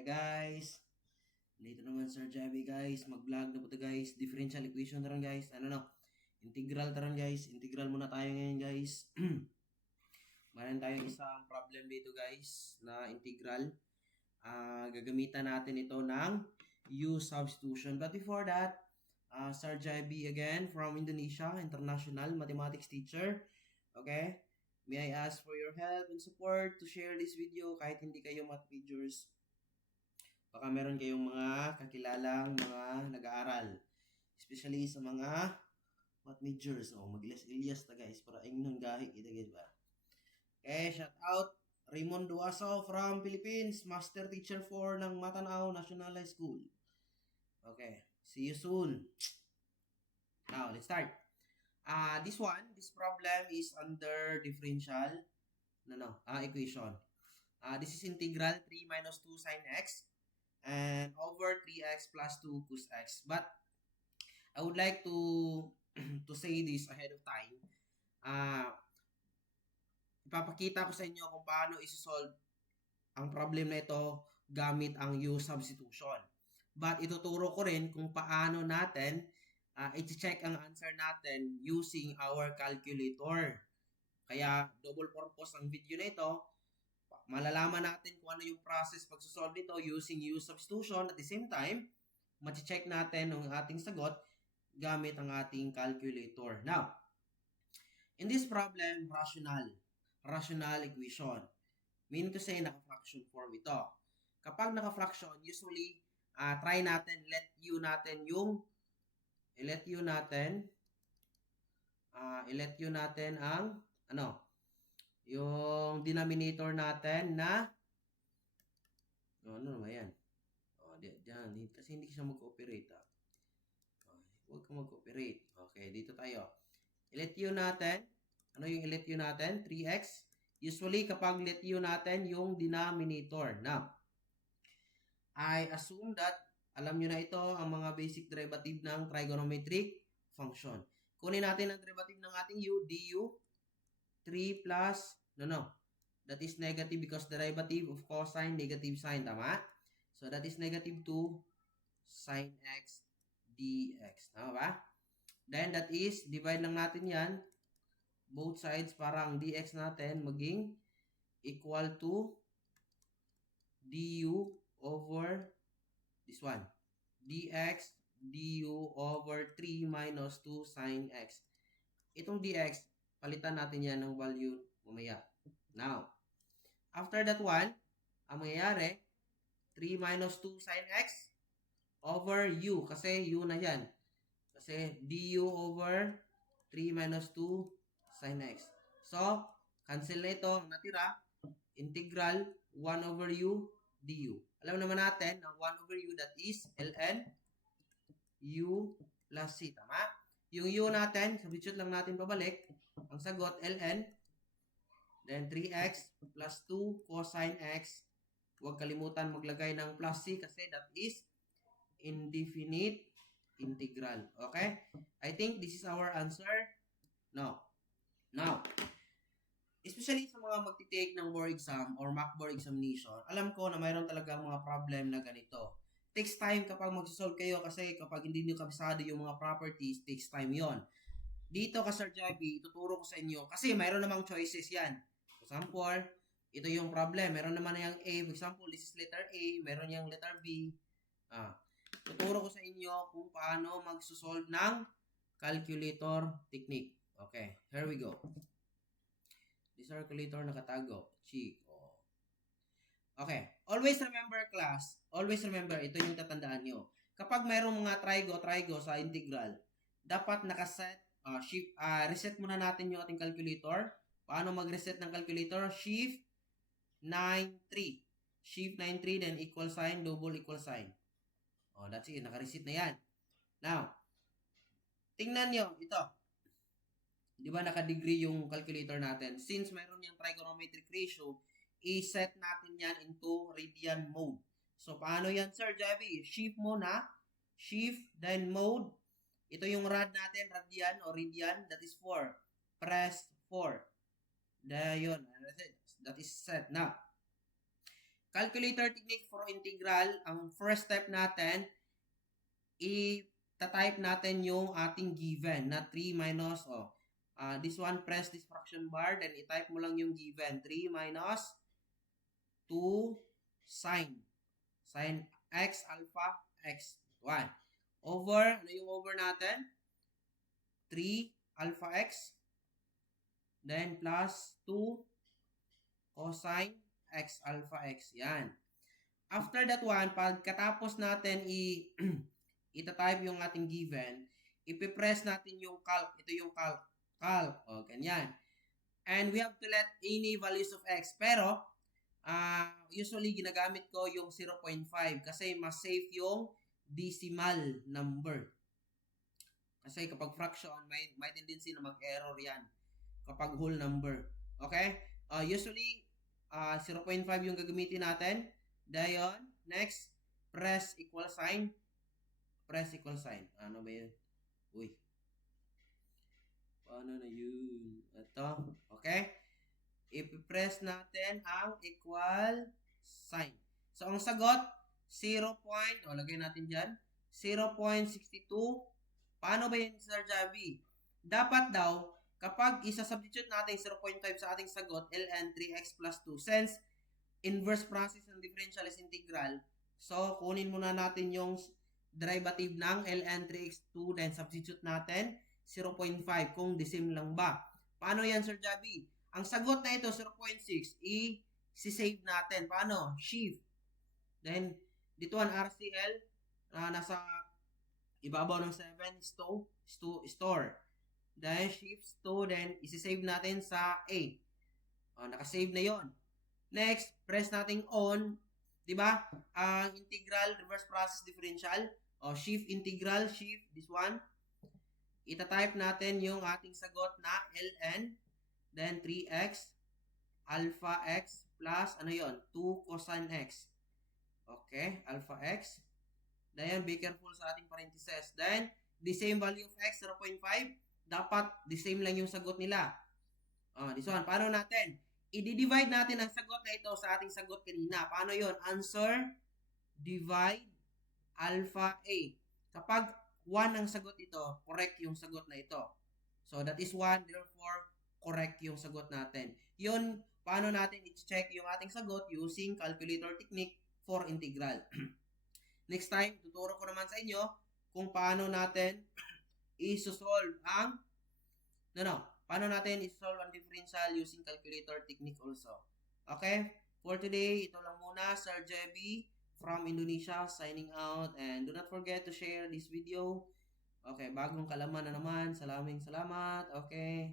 Hi guys! Dito naman Sir Javi guys. Mag-vlog na po to guys. Differential equation na rin guys. Integral na rin guys. Integral muna tayo ngayon guys. Mayroon tayong isang problem dito guys na integral. Gagamitan natin ito ng U substitution. But before that, Sir Javi again from Indonesia, international mathematics teacher. Okay? May I ask for your help and support to share this video kahit hindi kayo math majors. Baka meron kayong mga kakilalang mga nag-aaral. Especially sa mga math majors. Mag-Elias ta guys. Para ingnon gahi kita guys ba. Okay, shout out Raymond Duaso from Philippines. Master teacher 4 ng Matanao National High School. Okay, see you soon. Now, let's start. This problem is under differential equation. This is integral 3 minus 2 sine x and over 3x plus 2 cos x. But I would like to to say this ahead of time. Ipapakita ko sa inyo kung paano isosolve ang problem na ito gamit ang U substitution. But ituturo ko rin kung paano natin i-check ang answer natin using our calculator. Kaya double purpose ang video na ito. Malalaman natin kung ano yung process pag-solve nito using U substitution. At the same time, ma-check natin ang ating sagot gamit ang ating calculator. Now, in this problem, rational equation. Meaning to say, naka-fraction form ito. Kapag naka-fraction, usually, try natin, let U natin ang, yung denominator natin na, ano naman yan? Diyan, kasi hindi siya mag-operate. Huwag ka mag-operate. Okay, dito tayo. I-let U natin, ano yung i-let U natin? 3x. Usually, kapag let U natin yung denominator. Now, I assume that alam nyo na ito ang mga basic derivative ng trigonometric function. Kunin natin ang derivative ng ating U, du. 3 plus, that is negative because derivative of cosine, negative sine, tama? So, that is negative 2 sine x dx. Tama ba? Then, that is, divide lang natin yan. Both sides, parang dx natin maging equal to du over this one. dx du over 3 minus 2 sine x. Itong dx, palitan natin yan ng value mamaya. Now, after that one, ang mangyayari, 3 minus 2 sine x over u. Kasi u na yan. Kasi du over 3 minus 2 sine x. So, cancel na ito. Ang natira, integral 1 over u du. Alam naman natin, ang 1 over u, that is ln u plus c. Tama? Yung u natin, substitute lang natin pabalik. Ang sagot, ln. Then 3x plus 2 cosine x. Huwag kalimutan maglagay ng plus c kasi that is indefinite integral. Okay? I think this is our answer. No. Now, especially sa mga magtitake ng board exam or mock board examination, alam ko na mayroon talaga mga problem na ganito. Takes time kapag mag-solve kayo kasi kapag hindi nyo kabisado yung mga properties, takes time yon. Dito ka Sir Javi, ituturo ko sa inyo kasi mayroon namang choices yan. For example, ito yung problem. Meron naman yung A. For example, this is letter A. Meron yung letter B. Tuturo ko sa inyo kung paano mag-solve ng calculator technique. Okay, here we go. This calculator nakatago. Cheek. Okay. Always remember class. Always remember. Ito yung tatandaan nyo. Kapag mayroong mga trigo sa integral, dapat nakaset, reset muna natin yung ating calculator. Paano mag-reset ng calculator? Shift 9-3. Shift 9-3, then equal sign, double equal sign. That's it. Naka-reset na yan. Now, tingnan nyo. Ito. Di ba naka-degree yung calculator natin? Since mayroon yung trigonometric ratio, i-set natin yan into radian mode. So, paano yan, Sir Javi? Shift muna. Shift, then mode. Ito yung rad natin, radian o radian. That is 4. Press 4. Yun. That is set. Now, calculator technique for integral, ang first step natin, i-type natin yung ating given na 3 minus, this one, press this fraction bar, then i-type mo lang yung given, 3 minus 2 sine x alpha x 1 over, ano yung over natin? 3 alpha x, then plus 2 cosine x alpha x. Yan. After that one, pagkatapos natin ita-type yung ating given, ipipress natin yung calc. Ito yung calc. O, ganyan. And we have to let any values of x. Pero, usually ginagamit ko yung 0.5 kasi mas safe yung decimal number. Kasi kapag fraction, may tendency na mag-error yan kapag whole number. Okay? Usually, 0.5 yung gagamitin natin. Dayon, next, press equal sign. Press equal sign. Ano ba yun? Uy. Paano na yun? Ito. Okay? Ipipress natin ang equal sign. So, ang sagot, 0. Lagay natin dyan. 0.62. Paano ba yun, Sir Javi? Dapat daw, kapag isa-substitute natin 0.5 sa ating sagot, ln 3x plus 2. Since inverse process ng differential is integral, so kunin muna natin yung derivative ng ln 3x2, then substitute natin 0.5 kung the same lang ba. Paano yan, Sir Javi? Ang sagot na ito, 0.6, i-save natin. Paano? Shift. Then, dito ang RCL, nasa ibabaw ng 7, store. Then, shift to, then, isi-save natin sa A. Naka-save na yon. Next, press natin on. Diba? Ang integral, reverse process differential. Shift integral, shift, this one. Ita-type natin yung ating sagot na ln, then 3x, alpha x, plus, ano yon 2 cosine x. Okay, alpha x. Then, be careful sa ating parentheses. Then, the same value of x, 0.5. Dapat, the same lang yung sagot nila. This one, paano natin? I-divide natin ang sagot na ito sa ating sagot kanina. Paano yon? Answer, divide, alpha a. Kapag 1 ang sagot ito, correct yung sagot na ito. So, that is 1. Therefore, correct yung sagot natin. Yun, paano natin i-check yung ating sagot using calculator technique for integral. Next time, tuturo ko naman sa inyo kung paano natin i-solve ang paano natin i-solve ang differential using calculator technique also. Okay? For today, ito lang muna, Sir Jebi from Indonesia signing out, and do not forget to share this video. Okay, bagong kalaman na naman. Salamat. Okay.